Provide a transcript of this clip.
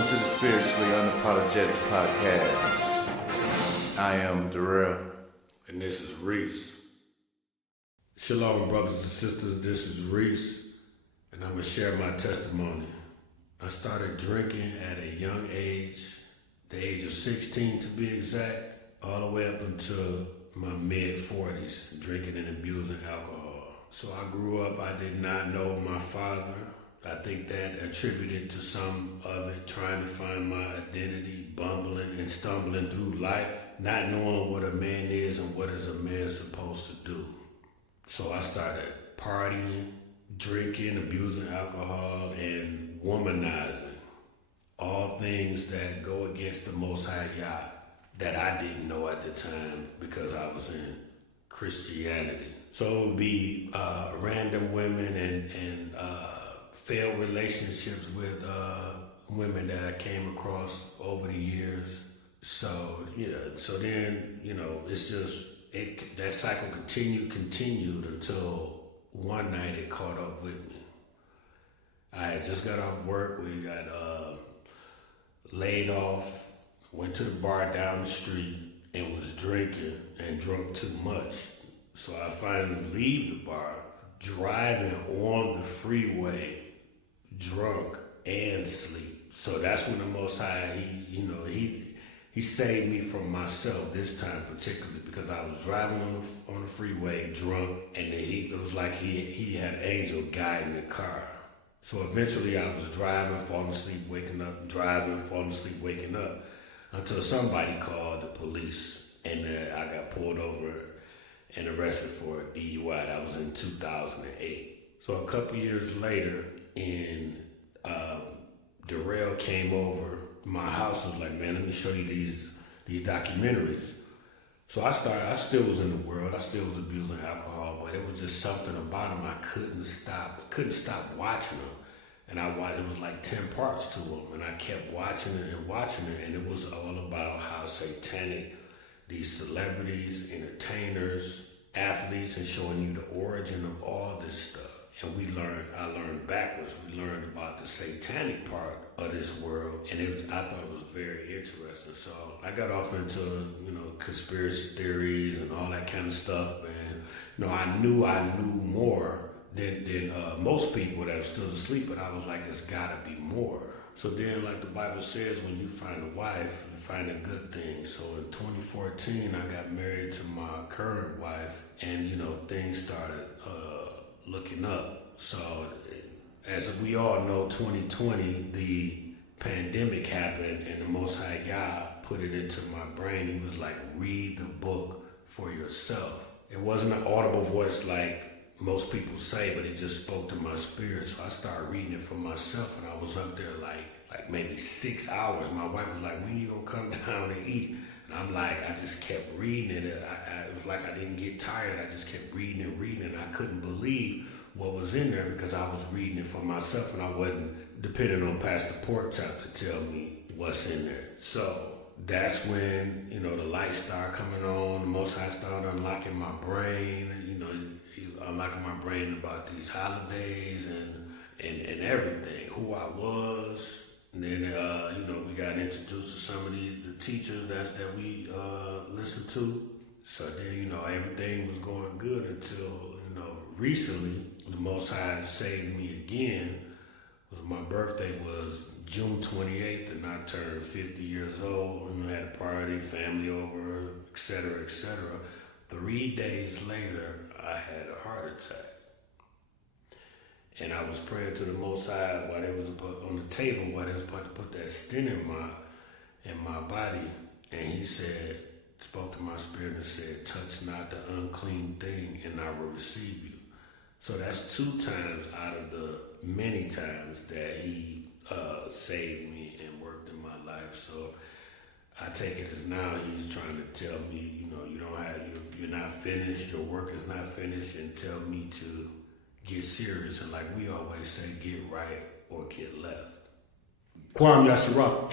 Welcome to the Spiritually Unapologetic Podcast. I am Darrell. And this is Reece. Shalom, brothers and sisters. This is Reece, and I'm going to share my testimony. I started drinking at a young age, the age of 16 to be exact, all the way up until my mid-40s, drinking and abusing alcohol. So I grew up, I did not know my father. I think that attributed to some of it, trying to find my identity, bumbling and stumbling through life, not knowing what a man is and what is a man supposed to do. So I started partying, drinking, abusing alcohol, and womanizing. All things that go against the Most High Yah that I didn't know at the time because I was in Christianity. So it would be random women and failed relationships with women that I came across over the years. So then, it's just, that cycle continued until one night it caught up with me. I had just got off work. We got laid off, went to the bar down the street and was drinking and drunk too much. So I finally leave the bar, driving on the freeway, drunk and sleep. So that's when the Most High, he saved me from myself this time particularly, because I was driving on the freeway drunk, and it was like he had an angel guiding the car. So eventually I was driving, falling asleep, waking up, driving, falling asleep, waking up, until somebody called the police, and I got pulled over and arrested for a DUI. That was in 2008. So a couple years later, Darrell came over my house and was like, man, let me show you these documentaries. So I still was in the world. I still was abusing alcohol, but it was just something about them. I couldn't stop watching them. And it was like 10 parts to them. And I kept watching it, and it was all about how satanic these celebrities, entertainers, athletes, and showing you the origin of all this stuff. And I learned backwards. We learned about the satanic part of this world, and I thought it was very interesting. So I got off into, conspiracy theories and all that kind of stuff, man. I knew more than most people that were still asleep, but I was like, it's gotta be more. So then, like the Bible says, when you find a wife, you find a good thing. So in 2014, I got married to my current wife, and, things started looking up. So as we all know, 2020, the pandemic happened, and the Most High Yah put it into my brain. He was like, read the book for yourself. It wasn't an audible voice like most people say, but it just spoke to my spirit. So I started reading it for myself, and I was up there like maybe 6 hours. My wife was like, when you gonna come down and eat? And I'm like, I just kept reading it. It was like I didn't get tired. I just kept reading, and I couldn't believe what was in there because I was reading it for myself, and I wasn't depending on Pastor Porkchop to tell me what's in there. So that's when, the lights started coming on. The Most High started unlocking my brain, unlocking my brain about these holidays and everything, who I was. And then, we got introduced to some of the teachers that we listened to. So then, everything was going good until, recently, the Most High saved me again. My birthday was June 28th, and I turned 50 years old, and had a party, family over, etc., etc. 3 days later, I had a heart attack. And I was praying to the Most High while they was on the table, while they was about to put that stent in my body. And he spoke to my spirit and said, touch not the unclean thing, and I will receive you. So that's 2 times out of the many times that he saved me and worked in my life. So I take it as now he's trying to tell me, you're not finished, your work is not finished, and tell me to get serious. And like we always say, get right or get left. Kwam Yasharah.